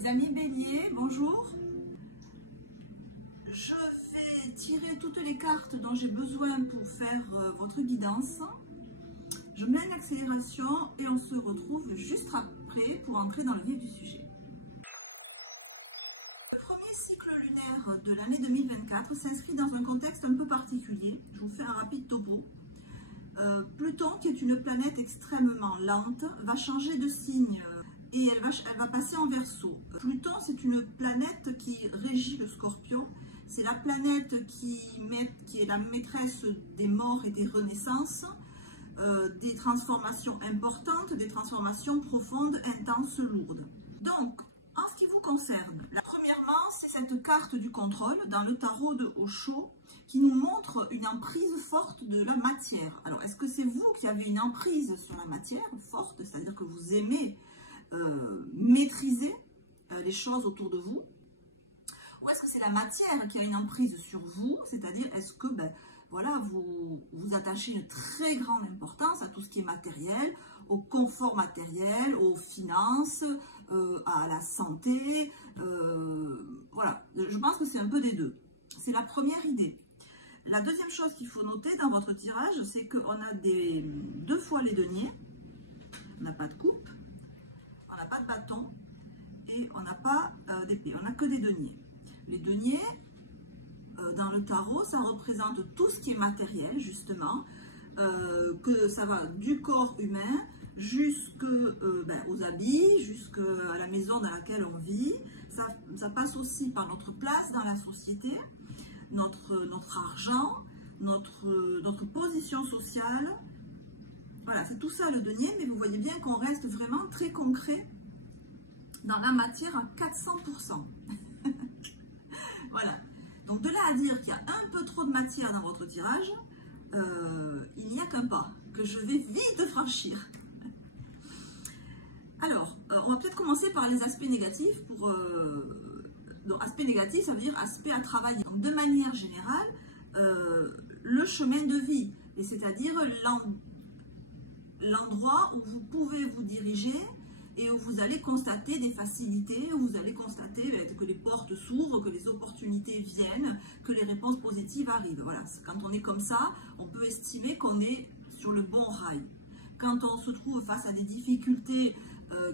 Les amis béliers, bonjour. Je vais tirer toutes les cartes dont j'ai besoin pour faire votre guidance. Je mets une accélération et on se retrouve juste après pour entrer dans le vif du sujet. Le premier cycle lunaire de l'année 2024 s'inscrit dans un contexte un peu particulier. Je vous fais un rapide topo. Pluton, qui est une planète extrêmement lente, va changer de signe et elle va passer en Verseau. Pluton, c'est une planète qui régit le Scorpion. C'est la planète qui est la maîtresse des morts et des renaissances, des transformations importantes, des transformations profondes, intenses, lourdes. Donc, en ce qui vous concerne, premièrement, c'est cette carte du contrôle dans le tarot de Osho qui nous montre une emprise forte de la matière. Alors, est-ce que c'est vous qui avez une emprise sur la matière forte, c'est-à-dire que vous aimez maîtriser les choses autour de vous, ou est-ce que c'est la matière qui a une emprise sur vous, c'est-à-dire est-ce que voilà, vous attachez une très grande importance à tout ce qui est matériel, au confort matériel, aux finances, à la santé, voilà, je pense que c'est un peu des deux. C'est la première idée. La deuxième chose qu'il faut noter dans votre tirage, c'est qu'on a deux fois les deniers, on n'a pas de coupe, on n'a pas de bâton et on n'a pas d'épée, on n'a que des deniers. Les deniers, dans le tarot, ça représente tout ce qui est matériel, justement, que ça va du corps humain jusqu'aux habits, jusqu'à la maison dans laquelle on vit. Ça passe aussi par notre place dans la société, notre argent, notre position sociale. Voilà, c'est tout ça le denier, mais vous voyez bien qu'on reste vraiment très concret dans la matière à 400%. Voilà. Donc de là à dire qu'il y a un peu trop de matière dans votre tirage, il n'y a qu'un pas que je vais vite franchir. Alors, on va peut-être commencer par les aspects négatifs. Donc, aspect négatif, ça veut dire aspect à travailler. Donc, de manière générale, le chemin de vie, et c'est-à-dire l'endroit où vous pouvez vous diriger et où vous allez constater des facilités, où vous allez constater que les portes s'ouvrent, que les opportunités viennent, que les réponses positives arrivent. Voilà, quand on est comme ça, on peut estimer qu'on est sur le bon rail. Quand on se trouve face à des difficultés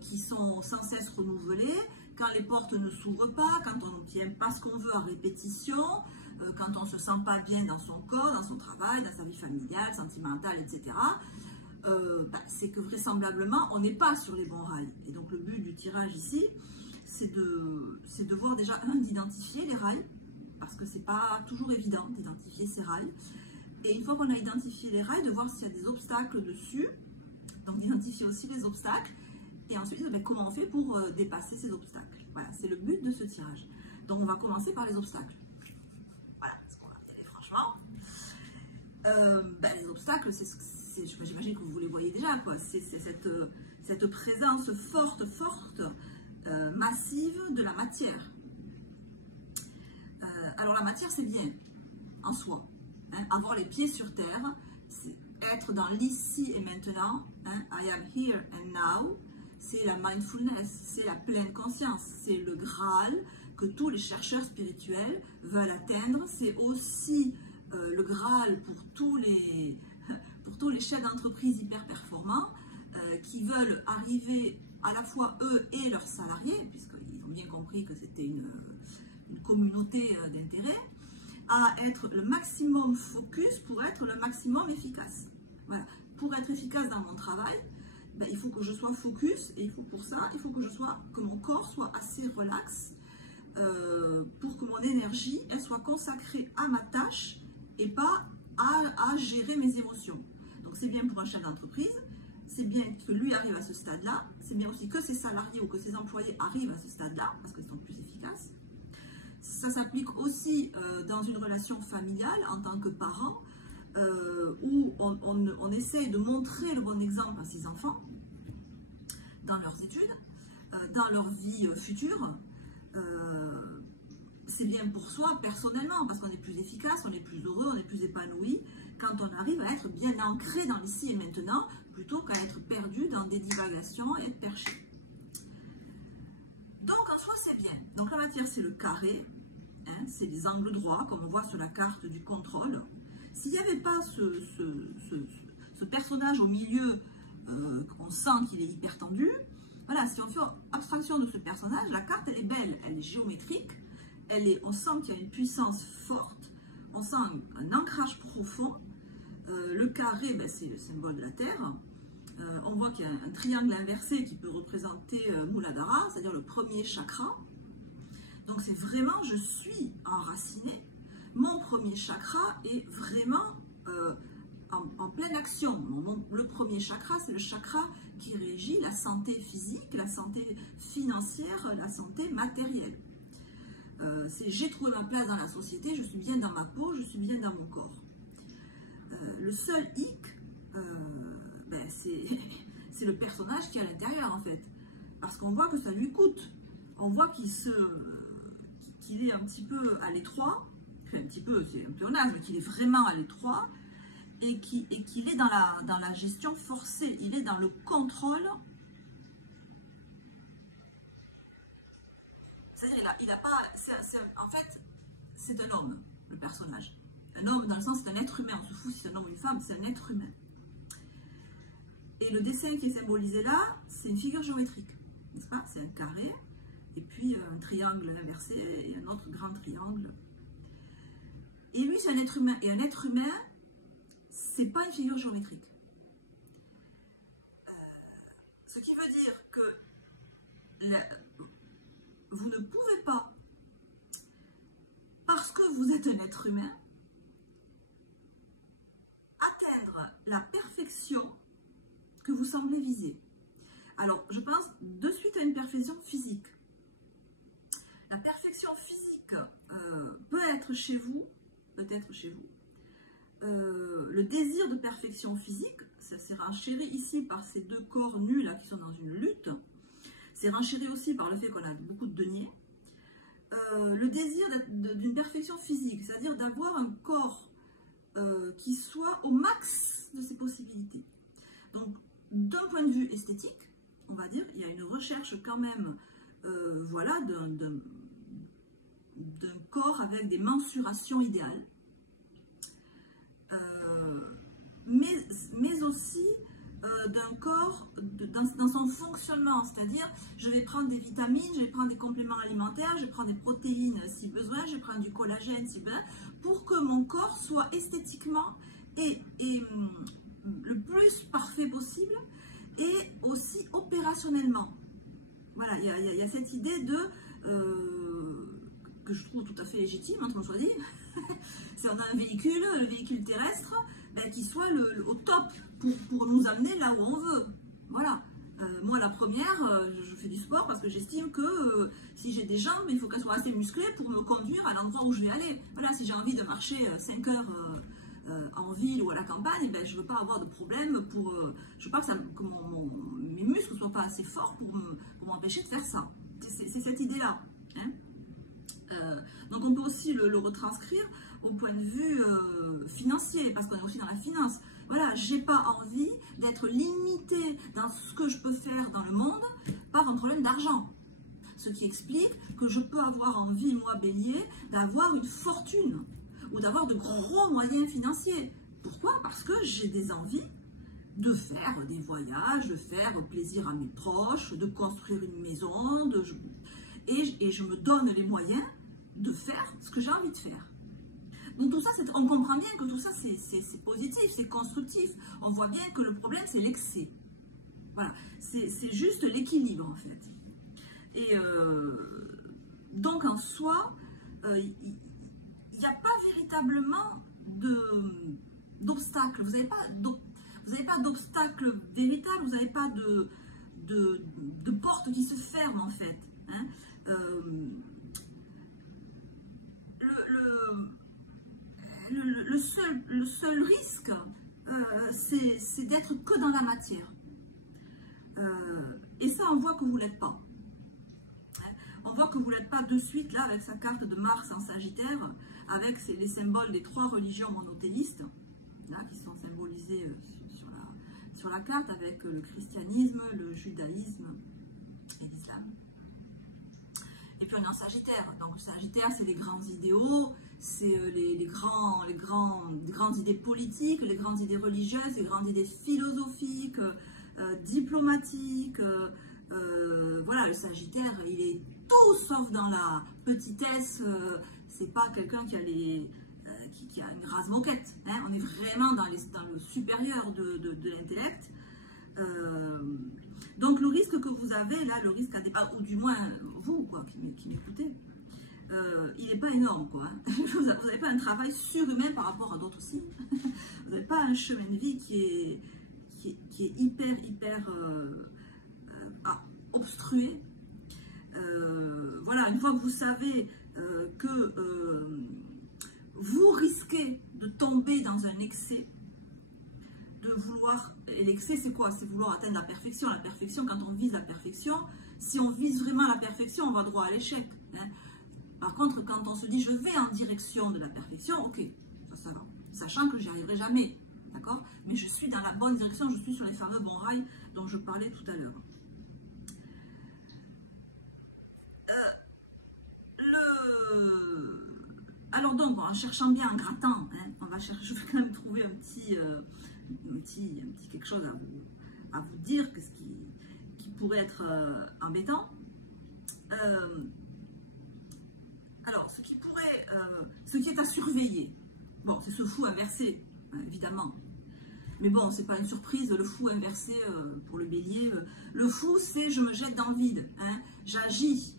qui sont sans cesse renouvelées, quand les portes ne s'ouvrent pas, quand on n'obtient pas ce qu'on veut à répétition, quand on ne se sent pas bien dans son corps, dans son travail, dans sa vie familiale, sentimentale, etc., c'est que vraisemblablement, on n'est pas sur les bons rails. Et donc, le but du tirage ici, c'est de voir déjà, d'identifier les rails, parce que ce n'est pas toujours évident d'identifier ces rails. Et une fois qu'on a identifié les rails, de voir s'il y a des obstacles dessus, donc d'identifier aussi les obstacles, et ensuite, comment on fait pour dépasser ces obstacles. Voilà, c'est le but de ce tirage. Donc, on va commencer par les obstacles. Voilà, ce qu'on va y aller, franchement. Les obstacles, j'imagine que vous les voyez déjà, quoi. C'est cette présence forte, massive de la matière. Alors, la matière, c'est bien, en soi. Hein, avoir les pieds sur terre, c'est être dans l'ici et maintenant. Hein, I am here and now. C'est la mindfulness, c'est la pleine conscience, c'est le Graal que tous les chercheurs spirituels veulent atteindre. C'est aussi le Graal pour tous les chefs d'entreprise hyper performants qui veulent arriver à la fois eux et leurs salariés, puisqu'ils ont bien compris que c'était une communauté d'intérêt, à être le maximum focus pour être le maximum efficace. Voilà. Pour être efficace dans mon travail, il faut que je sois focus, et pour ça, il faut que mon corps soit assez relax pour que mon énergie elle soit consacrée à ma tâche et pas à gérer mes émotions. Donc c'est bien pour un chef d'entreprise, c'est bien que lui arrive à ce stade-là, c'est bien aussi que ses salariés ou que ses employés arrivent à ce stade-là parce qu'ils sont plus efficaces. Ça s'applique aussi dans une relation familiale en tant que parent, où on essaie de montrer le bon exemple à ses enfants dans leurs études, dans leur vie future. C'est bien pour soi personnellement parce qu'on est plus efficace, on est plus heureux, on est plus épanoui quand on arrive à être bien ancré dans l'ici et maintenant plutôt qu'à être perdu dans des divagations et être perché. Donc en soi Donc la matière, c'est le carré, hein, c'est les angles droits, comme on voit sur la carte du contrôle. S'il n'y avait pas ce personnage au milieu, on sent qu'il est hyper tendu, voilà, si on fait abstraction de ce personnage, la carte, elle est belle, elle est géométrique, on sent qu'il y a une puissance forte, on sent un ancrage profond. Le carré, ben, c'est le symbole de la Terre. On voit qu'il y a un triangle inversé qui peut représenter Muladhara, c'est-à-dire le premier chakra. Donc c'est vraiment, je suis enraciné. Mon premier chakra est vraiment en pleine action. Le premier chakra, c'est le chakra qui régit la santé physique, la santé financière, la santé matérielle. J'ai trouvé ma place dans la société, je suis bien dans ma peau, je suis bien dans mon corps. Le seul hic, ben c'est le personnage qui est à l'intérieur en fait. Parce qu'on voit que ça lui coûte. On voit qu'il est un petit peu à l'étroit, enfin, un petit peu, c'est un pléonasme, mais qu'il est vraiment à l'étroit et qu'il est dans la gestion forcée, il est dans le contrôle. C'est-à-dire, il a pas. En fait, c'est un homme, le personnage. Un homme, dans le sens, c'est un être humain. On se fout si c'est un homme ou une femme, c'est un être humain. Et le dessin qui est symbolisé là, c'est une figure géométrique, n'est-ce pas? C'est un carré, et puis un triangle inversé, et un autre grand triangle. Et lui, c'est un être humain. Et un être humain, c'est pas une figure géométrique. Ce qui veut dire que vous ne pouvez pas, parce que vous êtes un être humain, atteindre la perfection que vous semblez viser. Alors, je pense de suite à une perfection physique. La perfection physique peut être chez vous, peut-être chez vous. Le désir de perfection physique, ça s'est renchéri ici par ces deux corps nus là qui sont dans une lutte. C'est renchéri aussi par le fait qu'on a beaucoup de deniers. Le désir d'une perfection physique, c'est-à-dire d'avoir un corps qui soit au max de ses possibilités. Donc, d'un point de vue esthétique, on va dire, il y a une recherche quand même, voilà, d'un corps avec des mensurations idéales, mais aussi d'un corps dans son fonctionnement, c'est-à-dire je vais prendre des vitamines, je vais prendre des compléments alimentaires, je vais prendre des protéines si besoin, je vais prendre du collagène si besoin, pour que mon corps soit esthétiquement et le plus parfait possible et aussi opérationnellement. Voilà, il y a cette idée de que je trouve tout à fait légitime, hein, comme je dis. C'est on a un véhicule, le véhicule terrestre, ben, qui soit au top pour nous amener là où on veut. Voilà. Moi, la première, je fais du sport parce que j'estime que si j'ai des jambes, il faut qu'elles soient assez musclées pour me conduire à l'endroit où je vais aller. Voilà, si j'ai envie de marcher 5 heures en ville ou à la campagne, ben, je ne veux pas avoir de problème pour... je veux pas que mes muscles ne soient pas assez forts pour m'empêcher de faire ça. C'est cette idée-là. Hein. Donc on peut aussi le retranscrire au point de vue financier, parce qu'on est aussi dans la finance. Voilà, j'ai pas envie d'être limité dans ce que je peux faire dans le monde par un problème d'argent. Ce qui explique que je peux avoir envie, moi Bélier, d'avoir une fortune ou d'avoir de gros moyens financiers. Pourquoi? Parce que j'ai des envies de faire des voyages, de faire plaisir à mes proches, de construire une maison, et je me donne les moyens de faire ce que j'ai envie de faire. Donc tout ça, on comprend bien que tout ça, c'est positif, c'est constructif. On voit bien que le problème, c'est l'excès. Voilà, c'est juste l'équilibre, en fait. Et donc, en soi, il n'y a pas véritablement d'obstacle. Vous n'avez pas d'obstacle véritable, vous n'avez pas de porte qui se ferme, en fait. Hein. Le seul risque, c'est d'être que dans la matière. Et ça, on voit que vous ne l'êtes pas. On voit que vous ne l'êtes pas de suite, là, avec sa carte de Mars en Sagittaire, avec les symboles des 3 religions monothéistes, là, qui sont symbolisés sur la carte, avec le christianisme, le judaïsme et l'islam. Et puis on est en Sagittaire. Donc le Sagittaire, c'est les grands idéaux, c'est les grandes idées politiques, les grandes idées religieuses, les grandes idées philosophiques, diplomatiques. Voilà, le Sagittaire, il est tout sauf dans la petitesse. C'est pas quelqu'un qui a qui a une rase moquette. Hein. On est vraiment dans le supérieur de l'intellect. Donc le risque que vous avez là, le risque à départ, ou du moins vous quoi, qui m'écoutez, il n'est pas énorme quoi. Vous n'avez pas un travail surhumain par rapport à d'autres signes. Vous n'avez pas un chemin de vie qui est hyper obstrué. Voilà, une fois que vous savez que vous risquez de tomber dans un excès, de vouloir, et l'excès c'est quoi? C'est vouloir atteindre la perfection. La perfection, quand on vise la perfection, si on vise vraiment la perfection, on va droit à l'échec. Hein. Par contre, quand on se dit je vais en direction de la perfection, ok, ça va. Sachant que j'y arriverai jamais, d'accord? Mais je suis dans la bonne direction, je suis sur les fameux bons rails dont je parlais tout à l'heure. Alors donc, en cherchant bien, en grattant, hein, on va chercher, je vais quand même trouver un petit quelque chose à vous dire, qui pourrait être embêtant. Alors, ce qui est à surveiller, bon, c'est ce fou inversé, hein, évidemment. Mais bon, c'est pas une surprise, le fou inversé pour le bélier. Le fou, c'est je me jette dans le vide, hein, j'agis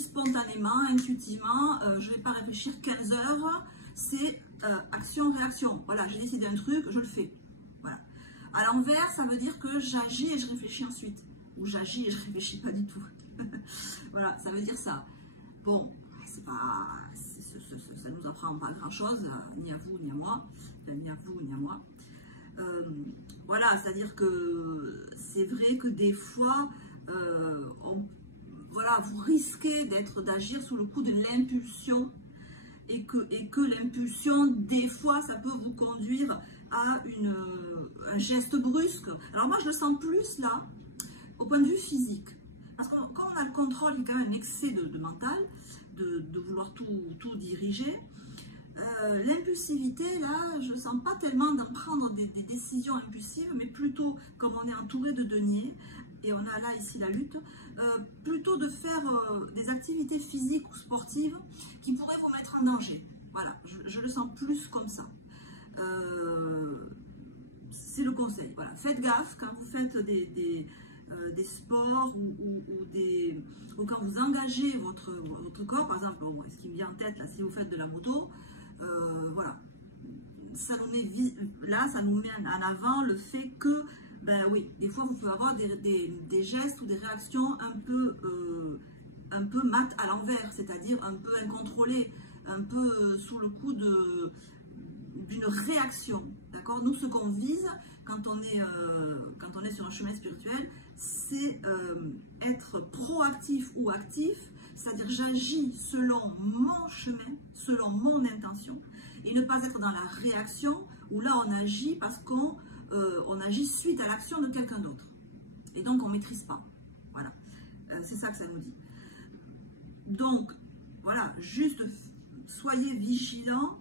spontanément, intuitivement, je ne vais pas réfléchir 15 heures, c'est action-réaction. Voilà, j'ai décidé un truc, je le fais. Voilà. À l'envers, ça veut dire que j'agis et je réfléchis ensuite. Ou j'agis et je ne réfléchis pas du tout. Voilà, ça veut dire ça. Bon, c'est pas, ça ne nous apprend pas grand-chose, ni à vous, ni à moi. Ni à vous, ni à moi. Voilà, c'est-à-dire que c'est vrai que des fois, voilà, vous risquez d'agir sous le coup de l'impulsion et que l'impulsion, des fois, ça peut vous conduire à un geste brusque. Alors moi, je le sens plus là, au point de vue physique. Parce que quand on a le contrôle, il y a quand même un excès de mental, de vouloir tout diriger. L'impulsivité, là, je ne sens pas tellement d'en prendre des décisions impulsives, mais plutôt, comme on est entouré de deniers, et on a là ici la lutte, plutôt de faire des activités physiques ou sportives qui pourraient vous mettre en danger. Voilà, je le sens plus comme ça. C'est le conseil. Voilà, faites gaffe quand vous faites des sports ou quand vous engagez votre corps. Par exemple, bon, ce qui me vient en tête, là, si vous faites de la moto, voilà, ça nous met en avant le fait que, ben oui, des fois vous pouvez avoir des gestes ou des réactions un peu mat à l'envers, c'est-à-dire un peu incontrôlées, un peu sous le coup d'une réaction. D'accord? Nous, ce qu'on vise quand on est sur un chemin spirituel, c'est être proactif ou actif, c'est-à-dire j'agis selon mon chemin, selon mon intention, et ne pas être dans la réaction où là on agit parce qu'on agit suite à l'action de quelqu'un d'autre. Et donc on ne maîtrise pas. Voilà, c'est ça que ça nous dit. Donc voilà, juste soyez vigilants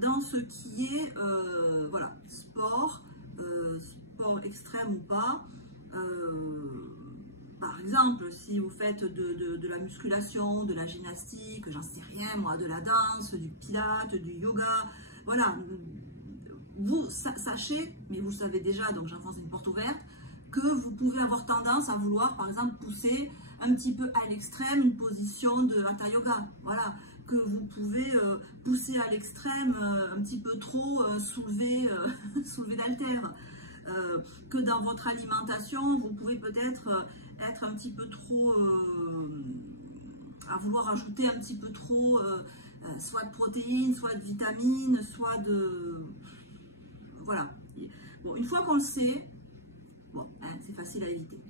dans ce qui est voilà, sport extrême ou pas. Par exemple, si vous faites de la musculation, de la gymnastique, j'en sais rien moi, de la danse, du pilates, du yoga, voilà, vous sachez, mais vous le savez déjà, donc j'enfonce une porte ouverte, que vous pouvez avoir tendance à vouloir, par exemple, pousser un petit peu à l'extrême une position de hatha yoga, voilà, que vous pouvez pousser à l'extrême un petit peu trop soulever d'haltères, que dans votre alimentation, vous pouvez peut-être être un petit peu trop, à vouloir ajouter un petit peu trop, soit de protéines, soit de vitamines, soit de... Voilà. Bon, une fois qu'on le sait, bon, hein, c'est facile à éviter.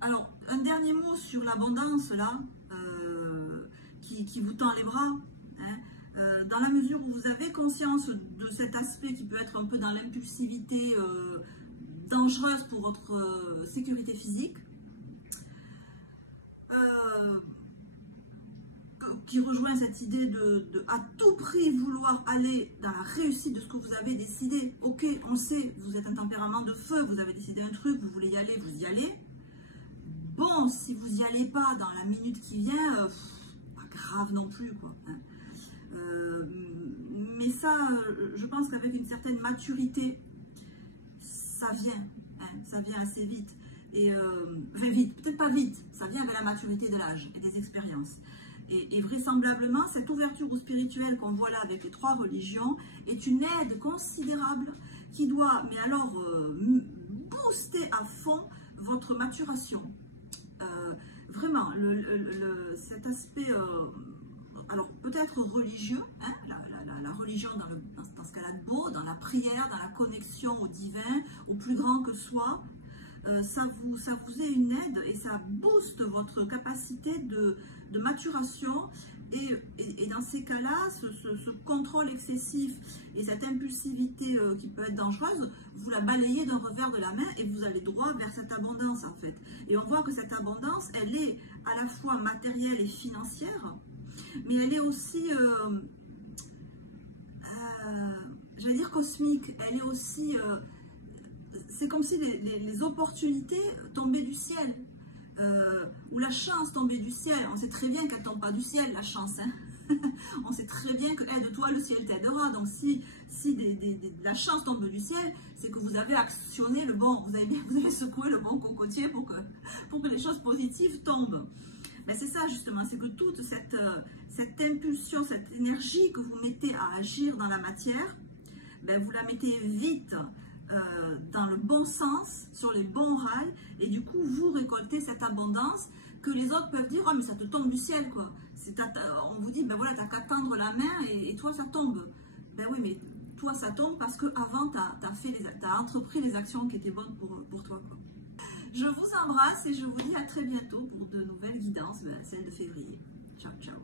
Alors, un dernier mot sur l'abondance, là, qui vous tend les bras. Hein, dans la mesure où vous avez conscience de cet aspect qui peut être un peu dans l'impulsivité dangereuse pour votre sécurité physique, qui rejoint cette idée de à tout prix vouloir aller dans la réussite de ce que vous avez décidé. Ok, on sait, vous êtes un tempérament de feu, vous avez décidé un truc, vous voulez y aller, vous y allez. Bon, si vous n'y allez pas dans la minute qui vient, pas grave non plus, quoi. Hein. Mais ça, je pense qu'avec une certaine maturité, ça vient, hein, ça vient assez vite. Et enfin vite, peut-être pas vite, ça vient avec la maturité de l'âge et des expériences. Et vraisemblablement, cette ouverture au spirituel qu'on voit là avec les 3 religions est une aide considérable qui doit, mais alors, booster à fond votre maturation. Vraiment, cet aspect, alors peut-être religieux, hein, la religion dans ce qu'elle a de beau, dans la prière, dans la connexion au divin, au plus grand que soi, ça vous est une aide et ça booste votre capacité de maturation et dans ces cas-là, ce contrôle excessif et cette impulsivité qui peut être dangereuse, vous la balayez d'un revers de la main et vous allez droit vers cette abondance en fait. Et on voit que cette abondance, elle est à la fois matérielle et financière, mais elle est aussi, j'allais dire cosmique, elle est aussi... c'est comme si les opportunités tombaient du ciel, ou la chance tombait du ciel. On sait très bien qu'elle ne tombe pas du ciel, la chance. Hein. On sait très bien que aide-toi, le ciel t'aidera. Donc si la chance tombe du ciel, c'est que vous avez actionné le bon, vous avez secoué le bon cocotier pour que les choses positives tombent. Mais c'est ça justement, c'est que toute cette impulsion, cette énergie que vous mettez à agir dans la matière, ben, vous la mettez vite dans le bon sens, sur les bons rails, et du coup vous récoltez cette abondance que les autres peuvent dire, oh mais ça te tombe du ciel quoi. On vous dit, ben voilà, t'as qu'à tendre la main et toi ça tombe. Ben oui, mais toi ça tombe parce que avant t'as entrepris les actions qui étaient bonnes pour toi quoi. Je vous embrasse et je vous dis à très bientôt pour de nouvelles guidances, celle de février. Ciao, ciao.